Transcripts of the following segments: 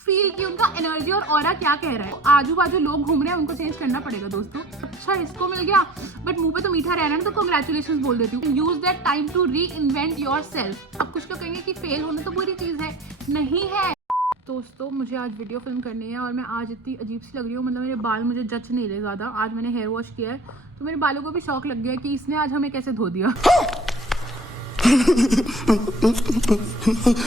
Feel कि उनका energy और ऑरा क्या कह रहा है। आजू बाजू लोग घूम रहे हैं, उनको चेंज करना पड़ेगा दोस्तों। अच्छा इसको मिल गया, बट मुंह पे तो मीठा रहना है, तो कांग्रेचुलेशंस बोल देती हूँ। Use that time to reinvent yourself. अब कुछ लोग कहेंगे कि फेल होना तो बुरी चीज है, नहीं है दोस्तों। मुझे आज वीडियो फिल्म करनी है और मैं आज इतनी अजीब सी लग रही हूँ, मतलब मेरे बाल मुझे जच नहीं रहे ज़्यादा। आज मैंने हेयर वॉश किया है तो मेरे बालों को भी शौक लग गया कि इसने आज हमें कैसे धो दिया।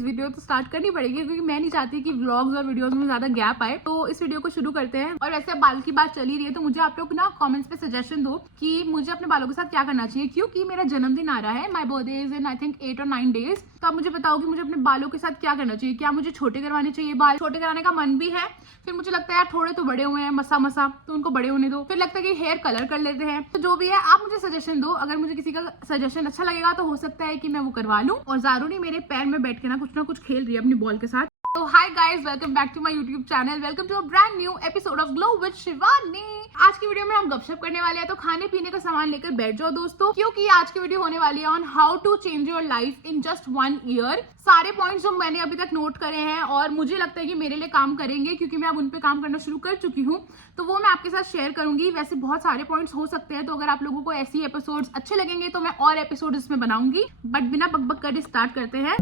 वीडियो तो स्टार्ट करनी पड़ेगी क्योंकि मैं नहीं चाहती कि व्लॉग्स और वीडियोस में ज्यादा गैप आए। तो इस वीडियो को शुरू करते हैं। और वैसे बाल की बात चली रही है तो मुझे आप लोग ना कमेंट्स पे सजेशन दो कि मुझे अपने बालों के साथ क्या करना चाहिए, क्योंकि मेरा जन्मदिन आ रहा है। My birthday is in I think 8 और 9 डेज। तो आप मुझे बताओ कि मुझे अपने बालों के साथ क्या करना चाहिए। क्या मुझे छोटे करवाने चाहिए बाल? छोटे कराने का मन भी है, फिर मुझे लगता है यार थोड़े तो बड़े हुए हैं मसा तो उनको बड़े होने दो। फिर लगता है कि हेयर कलर कर लेते हैं। तो जो भी है आप मुझे सजेशन दो। अगर मुझे किसी का सजेशन अच्छा लगेगा तो हो सकता है कि मैं वो करवा लूं। और ज़ारूरी मेरे पैर में बैठ के ना कुछ खेल रही है अपनी बॉल के साथ। तो hi guys, welcome back to my YouTube channel. Welcome to a brand new episode of glow with Shivani. आज की वीडियो में हम गपशप करने वाले हैं, तो खाने पीने का सामान लेकर बैठ जाओ दोस्तों, क्योंकि आज की वीडियो होने वाली है on how to change your life in just 1 year. सारे पॉइंट्स जो मैंने अभी तक नोट करे हैं और मुझे लगता है कि मेरे लिए काम करेंगे, क्योंकि मैं अब उन पे काम करना शुरू कर चुकी हूँ, तो वो मैं आपके साथ शेयर करूंगी। वैसे बहुत सारे पॉइंट्स हो सकते हैं, तो अगर आप लोगों को ऐसी एपिसोड्स अच्छे लगेंगे तो मैं और एपिसोड इसमें बनाऊंगी। बट बिना बकबक कर स्टार्ट करते हैं।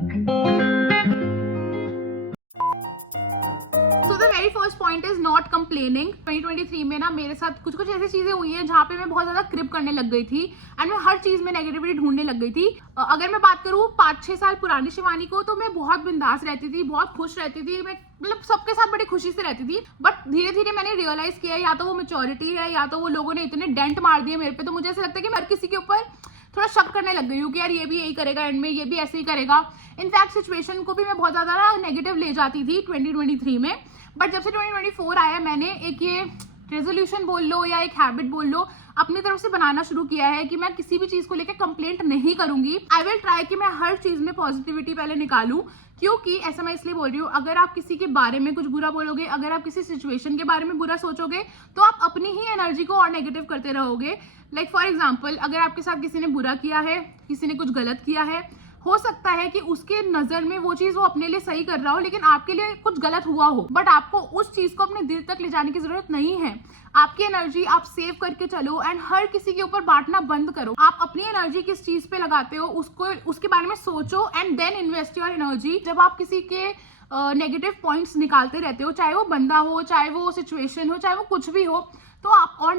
So the very first point is not complaining। 2023 में ना मेरे साथ कुछ ऐसी चीजें हुई हैं जहाँ पे मैं बहुत ज्यादा क्रिप करने लग गई थी एंड मैं हर चीज में नेगेटिविटी ढूंढने लग गई थी। अगर मैं बात करूँ 5-6 साल पुरानी शिवानी को, तो मैं बहुत बिंदास रहती थी, बहुत खुश रहती थी, मैं मतलब सबके साथ बड़ी खुशी से रहती थी। बट धीरे धीरे मैंने रियलाइज किया या तो वो मेच्योरिटी है या तो वो लोगों ने इतने डेंट मार दिए मेरे पे, तो मुझे ऐसा लगता है कि मैं हर किसी के ऊपर थोड़ा शक करने लग गई हूँ कि यार ये भी यही करेगा, एंड में ये भी ऐसे ही करेगा। इनफैक्ट सिचुएशन को भी मैं बहुत ज्यादा नेगेटिव ले जाती थी 2023 में। बट जब से 2024 आया, मैंने एक ये रेजोल्यूशन बोल लो या एक हैबिट बोल लो, अपनी तरफ से बनाना शुरू किया है कि मैं किसी भी चीज को लेकर कंप्लेंट नहीं करूंगी। आई विल ट्राई कि मैं हर चीज में पॉजिटिविटी पहले निकालूं। क्योंकि ऐसा मैं इसलिए बोल रही हूँ, अगर आप किसी के बारे में कुछ बुरा बोलोगे, अगर आप किसी सिचुएशन के बारे में बुरा सोचोगे, तो आप अपनी ही एनर्जी को और नेगेटिव करते रहोगे। लाइक फॉर एग्जाम्पल, अगर आपके साथ किसी ने बुरा किया है, किसी ने कुछ गलत किया है, हो सकता है कि उसके नजर में वो चीज वो अपने लिए सही कर रहा हो, लेकिन आपके लिए कुछ गलत हुआ हो। बट आपको उस चीज को अपने दिल तक ले जाने की जरूरत नहीं है। आपकी एनर्जी आप सेव करके चलो एंड हर किसी के ऊपर बांटना बंद करो। आप अपनी एनर्जी किस चीज पे लगाते हो उसके बारे में सोचो and then invest your energy. जब आप किसी के नेगेटिव पॉइंट्स निकालते रहते हो, चाहे वो बंदा हो, चाहे वो सिचुएशन हो, चाहे वो कुछ भी हो, तो आप और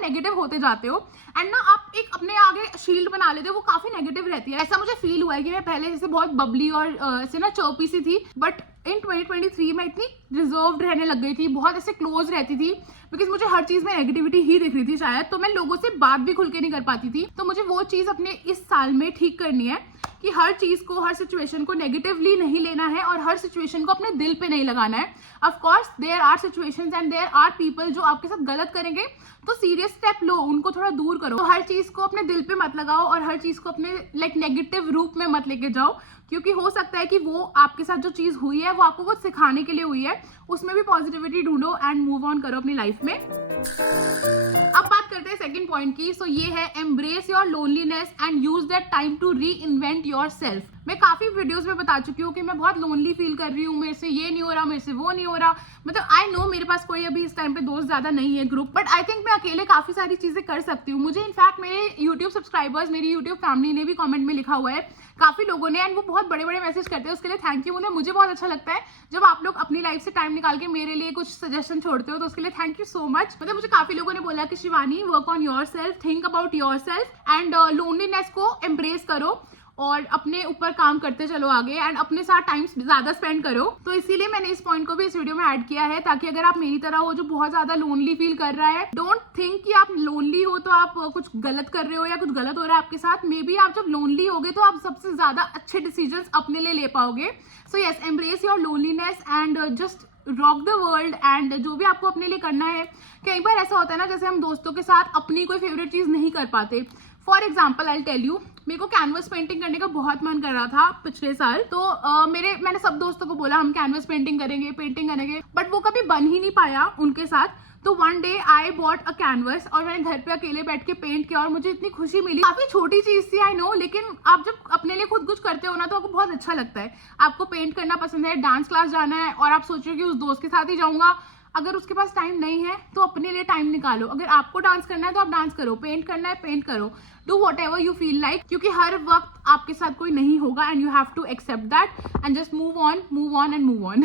नेगेटिव होते जाते हो एंड ना आप एक अपने आगे शील्ड बना लेते हो, वो काफी नेगेटिव रहती है। ऐसा मुझे फील हुआ है कि मैं पहले जैसे बहुत बबली और ऐसे ना चर्पी सी थी, बट इन 2023 में इतनी रिजर्व्ड रहने लग गई थी, बहुत ऐसे क्लोज रहती थी, बिकॉज मुझे हर चीज में नेगेटिविटी ही दिख रही थी शायद, तो मैं लोगों से बात भी खुल के नहीं कर पाती थी। तो मुझे वो चीज अपने इस साल में ठीक करनी है कि हर चीज को, हर सिचुएशन को नेगेटिवली नहीं लेना है और हर सिचुएशन को अपने दिल पे नहीं लगाना है। Of course there are situations and there are people जो आपके साथ गलत करेंगे, तो सीरियस स्टेप लो, उनको थोड़ा दूर करो। तो हर चीज को अपने दिल पे मत लगाओ और हर चीज को अपने लाइक नेगेटिव रूप में मत लेके जाओ, क्योंकि हो सकता है कि वो आपके साथ जो चीज हुई है वो आपको कुछ सिखाने के लिए हुई है। उसमें भी पॉजिटिविटी ढूंढो एंड मूव ऑन करो अपनी लाइफ में। अब बात करते हैं सेकंड पॉइंट की। सो ये है embrace your loneliness and use that time to reinvent yourself. मैं काफी वीडियोस में बता चुकी हूँ कि मैं बहुत लोनली फील कर रही हूँ, मेरे से ये नहीं हो रहा, मेरे से वो नहीं हो रहा। मतलब आई नो मेरे पास कोई अभी इस टाइम पे दोस्त ज्यादा नहीं है, ग्रुप, बट आई थिंक मैं अकेले काफी सारी चीजें कर सकती हूँ। मुझे इनफैक्ट मेरे यूट्यूब सब्सक्राइबर्स, मेरी यूट्यूब फैमिली ने भी कमेंट में लिखा हुआ है काफी लोगों ने, एंड वो बहुत बड़े बड़े मैसेज करते हैं, उसके लिए थैंक यू। मुझे बहुत अच्छा लगता है जब आप लोग अपनी लाइफ से टाइम निकाल के मेरे लिए कुछ सजेशन छोड़ते हो, तो उसके लिए थैंक यू सो मच। मतलब मुझे काफी लोगों ने बोला कि Shivani work on your self, think about your self and loneliness को एम्ब्रेस करो और अपने ऊपर काम करते चलो आगे एंड अपने साथ टाइम ज्यादा स्पेंड करो। तो इसीलिए मैंने इस पॉइंट को भी इस वीडियो में ऐड किया है, ताकि अगर आप मेरी तरह हो जो बहुत ज्यादा लोनली फील कर रहा है, डोंट थिंक कि आप लोनली हो तो आप कुछ गलत कर रहे हो या कुछ गलत हो रहा है आपके साथ। मे बी आप जब लोनली होगे तो आप सबसे ज्यादा अच्छे डिसीजंस अपने लिए ले पाओगे। So yes, embrace your loneliness and just rock the world. And जो भी आपको अपने लिए करना है, कई बार ऐसा होता है ना, जैसे हम दोस्तों के साथ अपनी कोई फेवरेट चीज नहीं कर पाते। For example I tell you, मेरे को कैनवस पेंटिंग करने का बहुत मन कर रहा था पिछले साल। तो मैंने सब दोस्तों को बोला हम कैनवस पेंटिंग करेंगे, बट वो कभी बन ही नहीं पाया उनके साथ। तो one day I bought a canvas और मैंने घर पे अकेले बैठ के पेंट किया और मुझे इतनी खुशी मिली। काफी छोटी चीज थी आई नो, लेकिन आप जब अपने लिए खुद कुछ करते हो ना तो आपको बहुत अच्छा लगता है। आपको पेंट करना पसंद है, डांस क्लास जाना है और आप सोच रहे हो कि उस दोस्त के साथ ही जाऊंगा। अगर उसके पास टाइम नहीं है तो अपने लिए टाइम निकालो। अगर आपको डांस करना है तो आप डांस करो, पेंट करना है पेंट करो, do whatever you feel like, क्योंकि हर वक्त आपके साथ कोई नहीं होगा and you have to accept that and just move on and move on.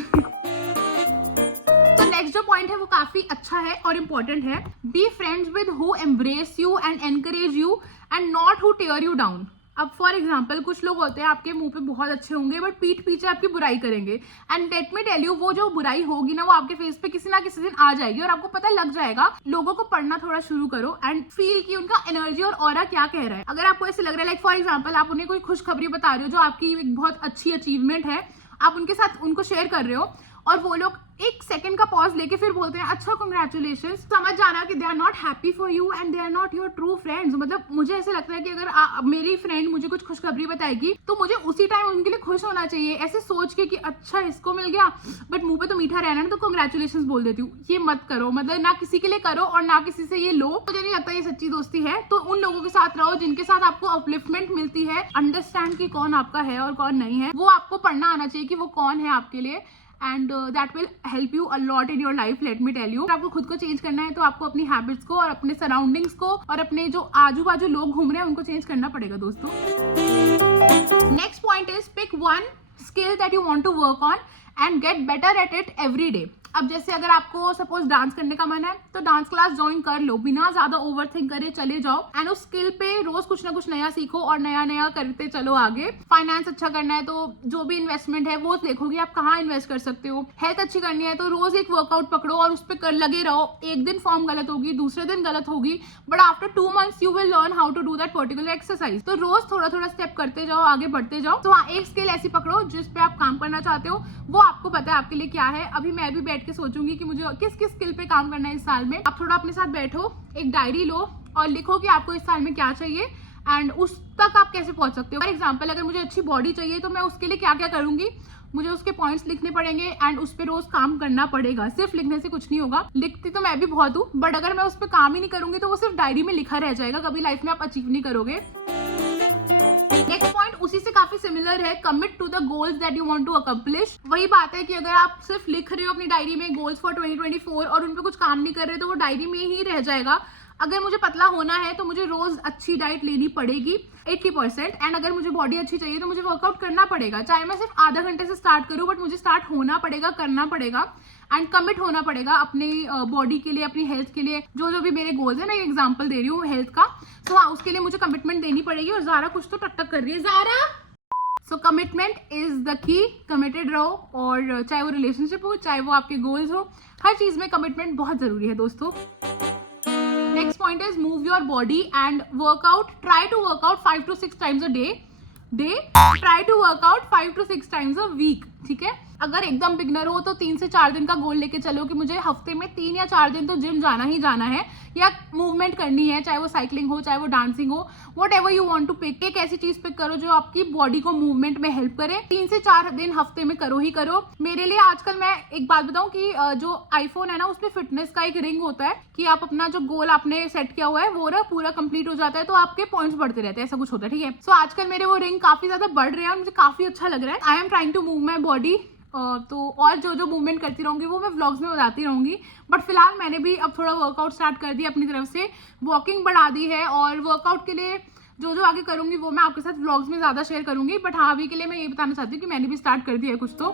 तो नेक्स्ट जो पॉइंट है वो काफी अच्छा है और इम्पोर्टेंट है। Be friends with who embrace you and encourage you and not who tear you down. अब फॉर एग्जाम्पल कुछ लोग होते हैं आपके मुंह पे बहुत अच्छे होंगे बट पीठ पीछे आपकी बुराई करेंगे, and let me tell you वो जो बुराई होगी ना वो आपके फेस पे किसी ना किसी दिन आ जाएगी और आपको पता लग जाएगा। लोगों को पढ़ना थोड़ा शुरू करो एंड फील कि उनका एनर्जी और ऑरा क्या कह रहा है। अगर आपको ऐसे लग रहा है लाइक फॉर एग्जाम्पल आप उन्हें कोई खुशखबरी बता रहे हो जो आपकी एक बहुत अच्छी अचीवमेंट है, आप उनके साथ उनको शेयर कर रहे हो और वो लोग एक सेकंड का पॉज लेके फिर बोलते हैं अच्छा कांग्रेचुलेशन, समझ जाना कि they are not happy for you and they are not your true friends. मतलब मुझे ऐसे लगता है कि अगर मेरी फ्रेंड मुझे कुछ खुशखबरी बताएगी तो मुझे उसी टाइम उनके लिए खुश होना चाहिए, ऐसे सोच के कि अच्छा इसको मिल गया, बट मुंह पे तो मीठा रहना ना तो कांग्रेचुलेशन बोल देती हूँ। ये मत करो, मतलब ना किसी के लिए करो और ना किसी से ये लो। मुझे नहीं लगता ये सच्ची दोस्ती है। तो उन लोगों के साथ रहो जिनके साथ आपको अपलिफ्टमेंट मिलती है, अंडरस्टैंड कि कौन आपका है और कौन नहीं है। वो आपको पढ़ना आना चाहिए कि वो कौन है आपके लिए, and that will help you a lot in your life. Let me tell you, आपको खुद को चेंज करना है तो आपको अपनी हैबिट्स को और अपने सराउंडिंग्स को और अपने जो आजू बाजू लोग घूम रहे हैं उनको चेंज करना पड़ेगा दोस्तों। Next point is pick one skill that you want to work on and get better at it every day. अब जैसे अगर आपको सपोज डांस करने का मन है तो डांस क्लास ज्वाइन कर लो, बिना ज्यादा ओवर थिंक करे चले जाओ एंड उस स्किल पे रोज कुछ ना कुछ नया सीखो और नया नया करते चलो आगे। फाइनेंस अच्छा करना है तो जो भी इन्वेस्टमेंट है वो देखोगे आप कहाँ इन्वेस्ट कर सकते हो। हेल्थ अच्छी करनी है तो रोज एक वर्कआउट पकड़ो और उस पर लगे रहो। एक दिन फॉर्म गलत होगी, दूसरे दिन गलत होगी, but after 2 months you will learn how to do that particular exercise. तो रोज थोड़ा थोड़ा स्टेप करते जाओ, आगे बढ़ते जाओ। तो हाँ, एक स्किल ऐसी पकड़ो जिस पे आप काम करना चाहते हो, वो आपको पता है आपके लिए क्या है। अभी मैं भी बैठ के सोचूंगी कि मुझे किस किस स्किल पे काम करना है इस साल में। आप थोड़ा अपने साथ बैठो, एक डायरी लो और लिखो कि आपको इस साल में क्या चाहिए एंड उस तक आप कैसे पहुंच सकते हो। फॉर एग्जांपल अगर मुझे अच्छी बॉडी चाहिए तो मैं उसके लिए क्या क्या करूंगी, मुझे उसके पॉइंट्स लिखने पड़ेंगे एंड उस पर रोज काम करना पड़ेगा। सिर्फ लिखने से कुछ नहीं होगा। लिखती तो मैं भी बहुत हूँ बट अगर मैं उस पर काम ही नहीं करूंगी तो वो सिर्फ डायरी में लिखा रह जाएगा, कभी लाइफ में आप अचीव नहीं करोगे। नेक्स्ट पॉइंट उसी से काफी सिमिलर है, commit to the goals that you want to accomplish. वही बात है कि अगर आप सिर्फ लिख रहे हो अपनी डायरी में गोल्स फॉर 2024 और उन पे कुछ काम नहीं कर रहे तो वो डायरी में ही रह जाएगा। अगर मुझे पतला होना है तो मुझे रोज अच्छी डाइट लेनी पड़ेगी 80%, एंड अगर मुझे बॉडी अच्छी चाहिए तो मुझे वर्कआउट करना पड़ेगा। चाहे मैं सिर्फ आधा घंटे से स्टार्ट करूं बट मुझे स्टार्ट होना पड़ेगा, करना पड़ेगा एंड कमिट होना पड़ेगा अपनी बॉडी के लिए, अपनी हेल्थ के लिए। जो भी मेरे गोल्स है, मैं एग्जांपल दे रही हूँ हेल्थ का, तो हाँ उसके लिए मुझे कमिटमेंट देनी पड़ेगी। और ज़ारा कुछ तो टक टक कर रही है, ज़ारा। So commitment is the key. Committed रहो, और चाहे वो रिलेशनशिप हो चाहे वो आपके गोल्स हो, हर चीज में कमिटमेंट बहुत जरूरी है दोस्तों। Next point is move your body and workout. Try to workout 5 to 6 times a day। Try to workout 5 to 6 times a week। ठीक है, अगर एकदम बिगनर हो तो 3 से 4 दिन का गोल लेके चलो कि मुझे हफ्ते में 3 या 4 दिन तो जिम जाना ही जाना है या मूवमेंट करनी है, चाहे वो साइकिलिंग हो चाहे वो डांसिंग हो, whatever you want to pick. एक ऐसी चीज पिक करो जो आपकी बॉडी को मूवमेंट में हेल्प करे। 3 से 4 दिन हफ्ते में करो ही करो। मेरे लिए आजकल मैं एक बात बताऊं कि जो आईफोन है ना उसमें फिटनेस का एक रिंग होता है कि आप अपना जो गोल आपने सेट किया हुआ है वो ना पूरा कंप्लीट हो जाता है तो आपके पॉइंट्स बढ़ते रहते हैं, ऐसा कुछ होता है। ठीक है, सो आजकल मेरे वो रिंग काफी ज्यादा बढ़ रहे हैं और मुझे काफी अच्छा लग रहा है। I am trying to move my body. तो और जो मूवमेंट करती रहूंगी वो मैं व्लॉग्स में बताती रहूंगी, बट फिलहाल मैंने भी अब थोड़ा वर्कआउट स्टार्ट कर दिया अपनी तरफ से, वॉकिंग बढ़ा दी है और वर्कआउट के लिए जो आगे करूंगी वो मैं आपके साथ व्लॉग्स में ज्यादा शेयर करूंगी। बट हाँ, अभी के लिए मैं ये बताना चाहती हूँ कि मैंने भी स्टार्ट कर दिया है कुछ तो।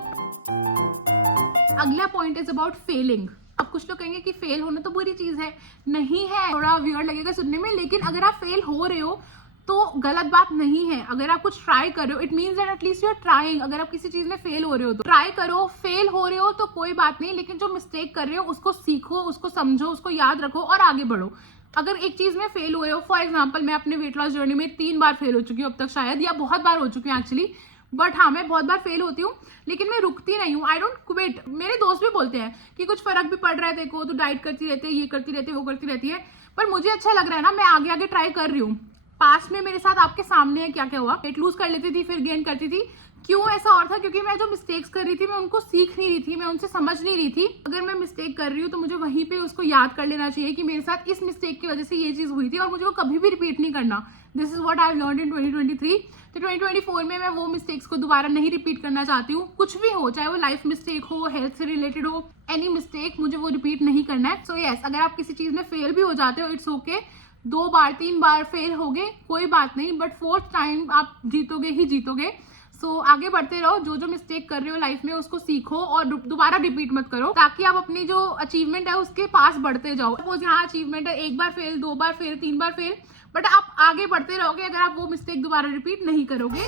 अगला पॉइंट इज अबाउट फेलिंग। अब कुछ लोग कहेंगे कि फेल होना तो बुरी चीज है, नहीं है, थोड़ा वियर्ड लगेगा सुनने में, लेकिन अगर आप फेल हो रहे हो तो गलत बात नहीं है। अगर आप कुछ ट्राई कर रहे हो, it means that at least you are trying. अगर आप किसी चीज में फेल हो रहे हो तो ट्राई करो। फेल हो रहे हो तो कोई बात नहीं, लेकिन जो मिस्टेक कर रहे हो उसको सीखो, उसको समझो, उसको याद रखो और आगे बढ़ो। अगर एक चीज में फेल हुए हो, फॉर एग्जाम्पल मैं अपने वेट लॉस जर्नी में 3 बार फेल हो चुकी हूँ अब तक शायद, या बहुत बार हो चुकी हूँ एक्चुअली, बट हाँ मैं बहुत बार फेल होती हूँ लेकिन मैं रुकती नहीं हूँ। I don't quit. मेरे दोस्त भी बोलते हैं कि कुछ फर्क भी पड़ रहा है देखो, तो डाइट करती रहती है, ये करती रहती है, वो करती रहती है, पर मुझे अच्छा लग रहा है ना, मैं आगे आगे ट्राई कर रही हूँ। पास्ट में मेरे साथ आपके सामने है क्या क्या हुआ, वेट लूज कर लेती थी फिर गेन करती थी, क्यों ऐसा और था, क्योंकि मैं जो मिस्टेक्स कर रही थी मैं उनको सीख नहीं रही थी, मैं उनसे समझ नहीं रही थी। अगर मैं मिस्टेक कर रही हूँ तो मुझे वहीं पे उसको याद कर लेना चाहिए कि मेरे साथ इस मिस्टेक की वजह से ये चीज़ हुई थी और मुझे वो कभी भी रिपीट नहीं करना। This is what I have learned इन 2023। तो 2024 में मैं वो मिस्टेक्स को दोबारा नहीं रिपीट करना चाहती हूँ। कुछ भी हो, चाहे वो लाइफ मिस्टेक हो, हेल्थ से रिलेटेड हो, एनी मिस्टेक, मुझे वो रिपीट नहीं करना है। सो यस, अगर आप किसी चीज़ में फेल भी हो जाते हो, इट्स ओके। 2 बार 3 बार फेल हो गए कोई बात नहीं, बट 4th टाइम आप जीतोगे ही जीतोगे। सो आगे बढ़ते रहो, जो जो मिस्टेक कर रहे हो लाइफ में उसको सीखो और दोबारा रिपीट मत करो, ताकि आप अपनी जो अचीवमेंट है उसके पास बढ़ते जाओ। सपोज यहाँ अचीवमेंट है 1 बार फेल, 2 बार फेल, 3 बार फेल, बट आप आगे बढ़ते रहोगे अगर आप वो मिस्टेक दोबारा रिपीट नहीं करोगे।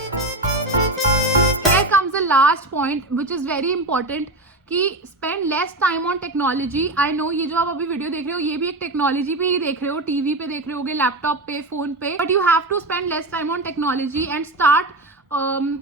Here comes the last point which is very important कि spend less time on technology. I know ये जो आप अभी वीडियो देख रहे हो ये भी एक टेक्नोलॉजी पे ही देख रहे हो, टीवी पे देख रहे होगे, लैपटॉप पे, फोन पे, but you have to spend less time on technology and start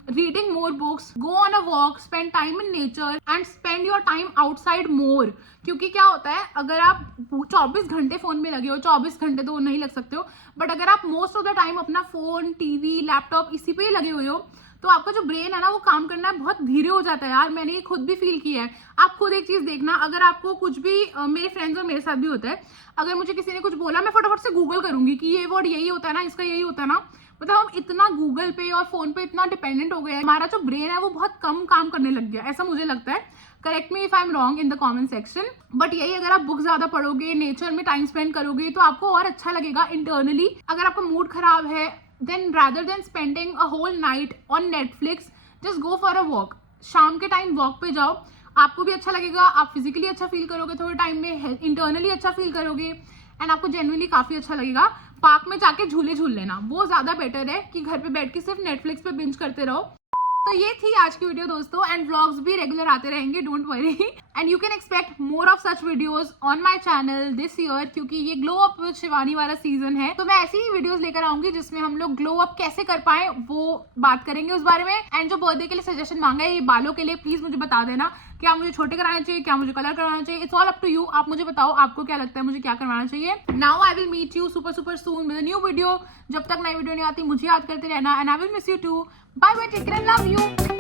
reading more books, go on a walk, spend time in nature and spend your time outside more। क्योंकि क्या होता है, अगर आप 24 घंटे फोन में लगे हो, 24 घंटे तो नहीं लग सकते हो, बट अगर आप मोस्ट ऑफ द टाइम अपना फोन, टीवी, लैपटॉप इसी पे ही लगे हुए हो तो आपका जो ब्रेन है ना वो काम करना बहुत धीरे हो जाता है यार। मैंने ये खुद भी फील किया है। आप खुद एक चीज देखना, अगर आपको कुछ भी मेरे फ्रेंड्स और मेरे साथ भी होता है, अगर मुझे किसी ने कुछ बोला मैं फटाफट से गूगल करूंगी कि ये वर्ड यही होता है ना, इसका यही होता है ना। मतलब हम इतना गूगल पे और फोन पे इतना डिपेंडेंट हो गए हैं, हमारा जो ब्रेन है वो बहुत कम काम करने लग गया, ऐसा मुझे लगता है। Correct me if I am wrong in the comment section. But यही, अगर आप बुक ज्यादा पढ़ोगे, नेचर में टाइम स्पेंड करोगे तो आपको और अच्छा लगेगा इंटरनली। अगर आपका मूड खराब है, then rather than spending a whole night on Netflix, just go for a walk. शाम के टाइम वॉक पे जाओ, आपको भी अच्छा लगेगा, आप फिजिकली अच्छा फील करोगे थोड़े टाइम में, इंटरनली अच्छा फील करोगे एंड आपको जेन्युइनली काफी अच्छा लगेगा। पार्क में जाके झूले झूल लेना, वो ज्यादा बेटर है कि घर पे बैठ के सिर्फ नेटफ्लिक्स पे बिंज करते रहो। तो ये थी आज की वीडियो दोस्तों, एंड व्लॉग्स भी रेगुलर आते रहेंगे, don't worry, and you can expect more of such videos on my channel this year, क्योंकि ये ग्लो अप विद शिवानी वाला सीजन है। तो मैं ऐसी ही वीडियोस लेकर आऊंगी जिसमें हम लोग ग्लो अप कैसे कर पाए वो बात करेंगे उस बारे में। एंड जो बर्थडे के लिए सजेशन मांगा है ये बालों के लिए, प्लीज मुझे बता देना, क्या मुझे छोटे कराने चाहिए, क्या मुझे कलर कराना चाहिए, it's all up to you. आप मुझे बताओ आपको क्या लगता है मुझे क्या करवाना चाहिए। Now I will meet you super soon with a new video. जब तक नई वीडियो नहीं आती मुझे याद करते रहना, and I will miss you too. Bye bye, take care, love you.